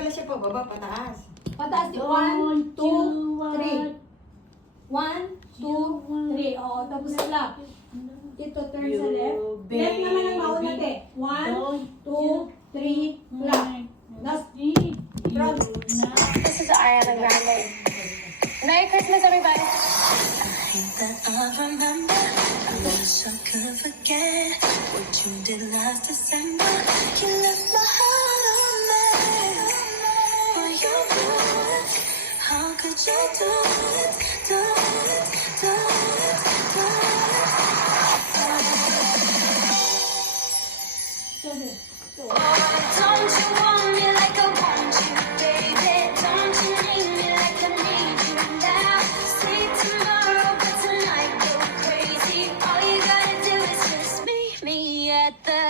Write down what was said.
Pala siya pababa, pataas. Pataas di 1, 2, 3. 1, 2, 3. Oo, tapos left. Ito, turn sa left. Left naman ang mauna, te. 1, 2, 3, left. Last. Front. This is Ariana Grande. Merry Christmas, everybody. That I remember, I wish I could forget what you did last December. You left my heart a mess, but you do it. How could you do it? Do it, do it, do it. Don't you want me like I want you, baby? Don't you need me like I need you now? Sleep tomorrow, but tonight go crazy. All you gotta do is just meet me at the